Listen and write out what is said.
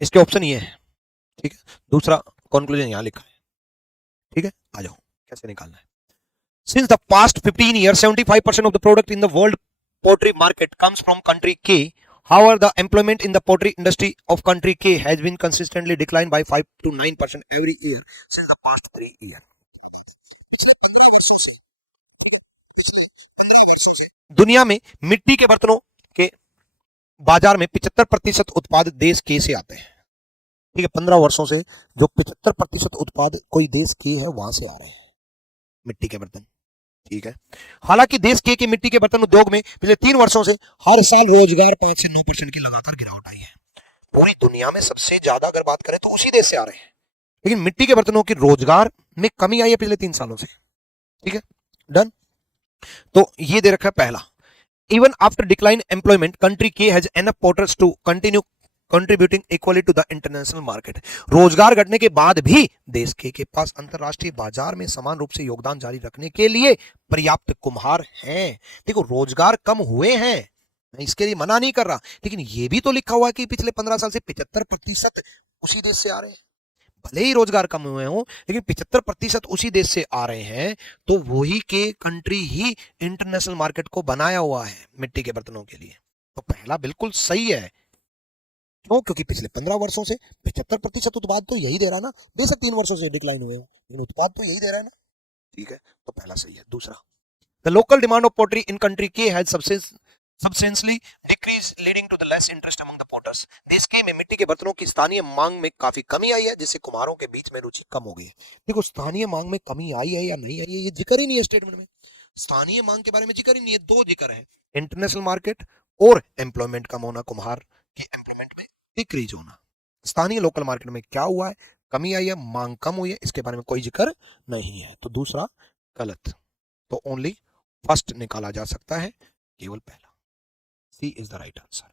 इसके ऑप्शन ये है, ठीक है। दूसरा कंक्लूजन यहां लिखा है, ठीक है। आ जाओ कैसे निकालना है। Since the past 15 years, 75% of the product in the world poultry market comes from country K. However, the employment in the poultry industry of country K has been consistently declined by 5 to 9% every year since the past 3 years. दुनिया में मिट्टी के बर्तनों के बाजार में 75% उत्पाद देश के से आते हैं, ठीक है। 15 वर्षों से जो 75% उत्पाद कोई देश के है वहां से आ रहे हैं मिट्टी के बर्तन, ठीक है। हालांकि देश के मिट्टी के बर्तन उद्योग में पिछले 3 वर्षों से हर साल रोजगार 5 से 9% की लगातार गिरावट आई है। पूरी दुनिया में सबसे ज्यादा अगर बात करें तो उसी देश से आ रहे हैं, लेकिन मिट्टी के बर्तनों की रोजगार में कमी आई है पिछले 3 सालों से, ठीक है। डन। तो ये दे रखा है पहला, even after decline employment country के has enough porters to continue contributing equally to the international market. रोजगार घटने के बाद भी देश के पास अंतरराष्ट्रीय बाजार में समान रूप से योगदान जारी रखने के लिए पर्याप्त कुम्हार हैं। देखो रोजगार कम हुए हैं, मैं इसके लिए मना नहीं कर रहा, लेकिन ये भी तो लिखा हुआ है कि पिछले 15 साल से 75% उसी देश से आ रहे हैं। भले ही रोजगार कम हुए हों, लेकिन 75% उसी देश से आ रहे हैं, तो वही के कंट्री ही इंटरनेशनल मार्केट को बनाया हुआ है मिट्टी के बर्तनों के लिए। तो पहला बिल्कुल सही है। क्यों? क्योंकि पिछले 15 वर्षों से 75% उत्पाद तो यही दे रहा है ना, बेशक 3 वर्षों से डिक्लाइन हुए हो, लेकिन उत्पाद तो यही दे रहा है ना, ठीक है। तो पहला सही है। दूसरा, the local demand of poultry in country के has substantially decrease leading to the less interest among the potters. देश के में मिट्टी के बर्तनों की स्थानीय मांग में काफी कमी आई है, जिससे कुम्हारों के बीच में रुचि कम हो गई है। देखो स्थानीय मांग में कमी आई है या नहीं आई है ये जिक्र ही नहीं है स्टेटमेंट में। स्थानीय मांग के बारे में जिक्र ही नहीं है, दो जिक्र है, इंटरनेशनल मार्केट और एम्प्लॉयमेंट कम होना, कुम्हार के एम्प्लॉयमेंट में डिक्रीज होना। स्थानीय लोकल मार्केट में क्या हुआ है, कमी आई है, मांग कम हुई है, इसके बारे में कोई जिक्र नहीं है। तो दूसरा गलत। तो ओनली फर्स्ट निकाला जा सकता है, केवल पहला। सी इज द राइट आंसर।